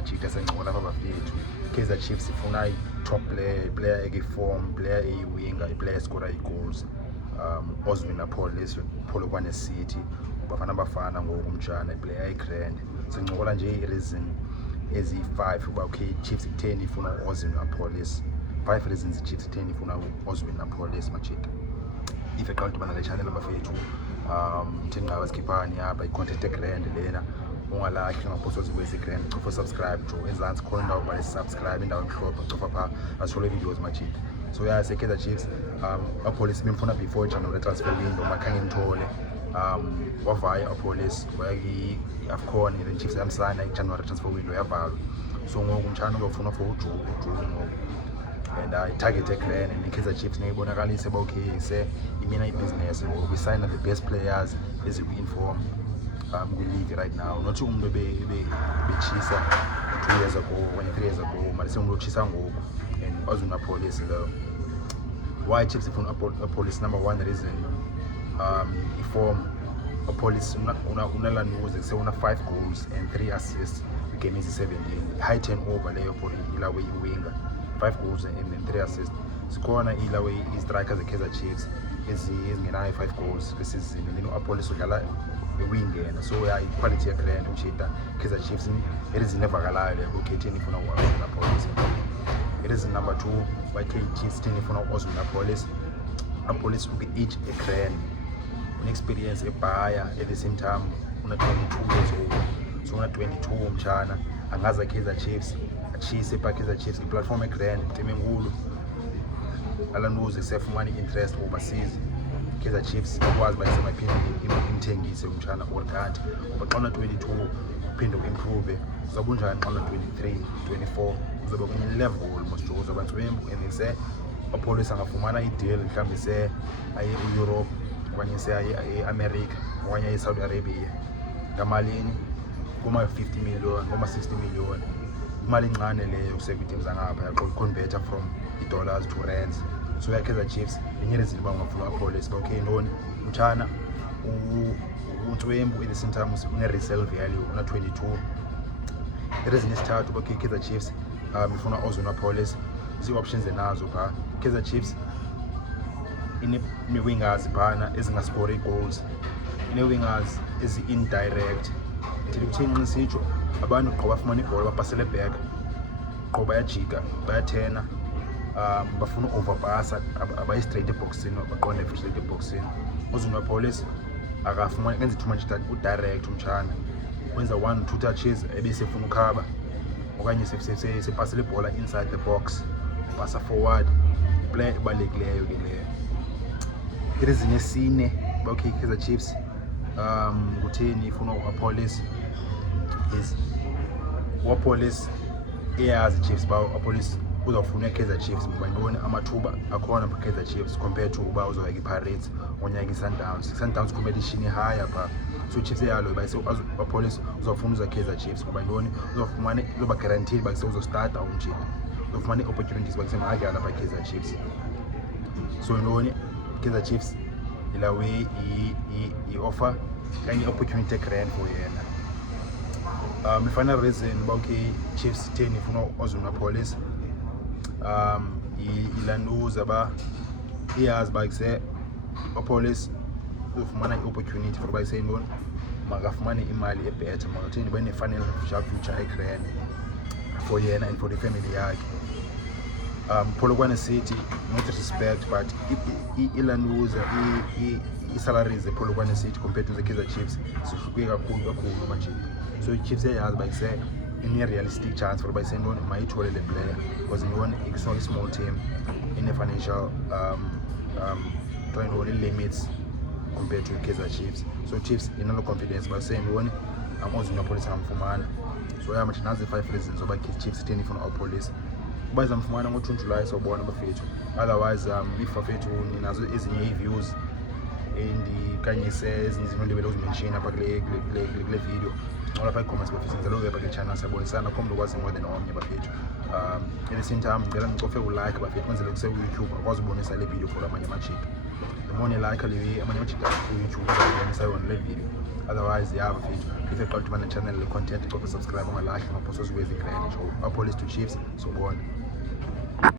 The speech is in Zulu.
machita sencola lapha bafethu. Kaizer Chiefs ifuna i-top player eke-form, player eyi-winger, player escora i-goals. Oswin Appollis, Polokwane City, Bafana Bafana ngokumjana, player eyi-grand. Sencola nje i-reason ezi-5 uba okay Chiefs kutheni ifuna Oswin Appollis. 5 reasons Chiefs kutheni ifuna Oswin Appollis machita. If eqala ukubana le channel abafethu mtheni ngabe sikhiphani apha i-content e-grand lena ungalike ungaposta zikwezi grand cofa subscribe jo ezantsi khona indawo bale subscribe indawo emhlophe cofa pha asithole videos machita. So yeah Kaizer Chiefs Appollis bimfuna before January transfer window makhange ngithole wavaya Appollis wayaki AFCON the Chiefs yamsana i-January transfer window yavalwa. So ngoku umtshana uzofuna for ujuku ngoku and I target grand and Kaizer Chiefs neyibonakalise ba okay se imina i-business ngoku we sign the best players eziku-in form kwi-league right now. Not umuntu bechisa 2 years ago or 3 years ago manje semuntu ochisa ngoku and Oswin Appollis lo. Why Chiefs ifuna Appollis? Number 1 reason i-form. Appollis unalanuze se una 5 goals and 3 assists game is 17 high turnover leyo for ilawe i-winger 5 goals and 3 assists. Sikhona ilawe i-strikers ze-Kaizer Chiefs ezingenayo 5 goals this season and then Appollis udlala wingena. So yeah quality ya grand uchita Kaizer Chiefs it is never galale okay theni ifuna Oswin Appollis. It is number 2 by Chiefs theni ifuna Oswin Appollis. Appollis each a grand an experience ebhaya at the same time una 22 years old. So una 22 mchana angaza Kaizer Chiefs achise pa Kaizer Chiefs platform e-grand team enkulu alanuze sefumani interest overseas. Kaizer Chiefs akwazi bayisemaphinde imthengise umtshana olkanti ngoba xa una 22 uphinde uimprove uzabunjani xa una 23 24 uzoba kwenye level almost uzoba ntswembu and se Appollis angafumana i-deal mhlawumbe se aye e-Europe okanye se aye e-America okanye aye e-Saudi Arabia ngamalini kuma 50 million kuma 60 million imali encane leyo kusekwiteams angapha yaconverter from dollars to rands. So yeah Kaizer Chiefs yenye reason ba ngafuna Appollis ba okay ndoni mtshana untwembu at the same time une resale value una 22. Reason isithathu okay Kaizer Chiefs ifuna Oswin Appollis. Zi-options enazo pha Kaizer Chiefs ine-wingers phana ezingascore goals, ine-wingers ezi-indirect. Ndithi kuthini nisitsho abantu qho bafumana ibhola bapasele back qho bayajika bayathena bafuna overpassa abayi-straight eboxini baqonde straight eboxini. Oswin Appollis akafumani kenza too much udirect umtshana wenza 1-2 touches ebesefuna ukhaba okanye sepasele ibhola inside the box passa forward play ebalulekileyo ke leyo. Ireason yesine ba okay Kaizer Chiefs kutheni ifuna Appollis is Appollis eyazi Chiefs ba Appollis uzawufuna Kaizer Chiefs ngoba ndibone amathuba akhona pa Kaizer Chiefs compared to uba uzoyeka i-Pirates onyaka i-Sundowns competition higher pa. So Chiefs yalo ba Appollis uzawufuna uza Kaizer Chiefs ngoba ndibone uzawufumana uzoba guaranteed ba uzostarta umjini uzofumana opportunities ba kusemadlala pa Kaizer Chiefs. So ndibone Kaizer Chiefs ila way i-offer kanye opportunity grand for yena. Final reason ba okay Chiefs 10 ifuna Oswin Appollis ilanuza ba iyazi ba kuse Appollis uzofumana i-opportunity for ba say ndoni makafumane imali ebetter makathini bane final future e-grand for yena and for the family yakhe. Polokwane City, not respect, but ilanuza i-salaries Polokwane City compared to the Kaizer Chiefs zihluke kakhulu manje. So Chiefs yazi ba kuse in a realistic chance for by saying don't my total player because in one it's not a small team in a financial trying to limits compared to Kaizer Chiefs. So Chiefs in no confidence by saying one I'm also not police for man. So I am much the 5 reasons about Chiefs 10 for Appollis. But I'm from one to July so born bafethu. Otherwise if bafethu ninazo ezinye views and kanye says izinto lebelo uzimention apha kule video. All of comments bafethu ngizalo ke pa channel sabonisana khombe ukwazi more than omnye bafethu. At the same time ngicela nicofe ulike bafethu kwenzele kuse YouTube akwazi ubonisa le video for amanye amachito. the more like le amanye amajita ku-YouTube uzawubonisa yona le video. Otherwise yeah mfethu if eqala ukuthi mana channel le content qobe subscribe ungalahli ngaphosa sikwezi grand show Appollis to Chiefs sobona.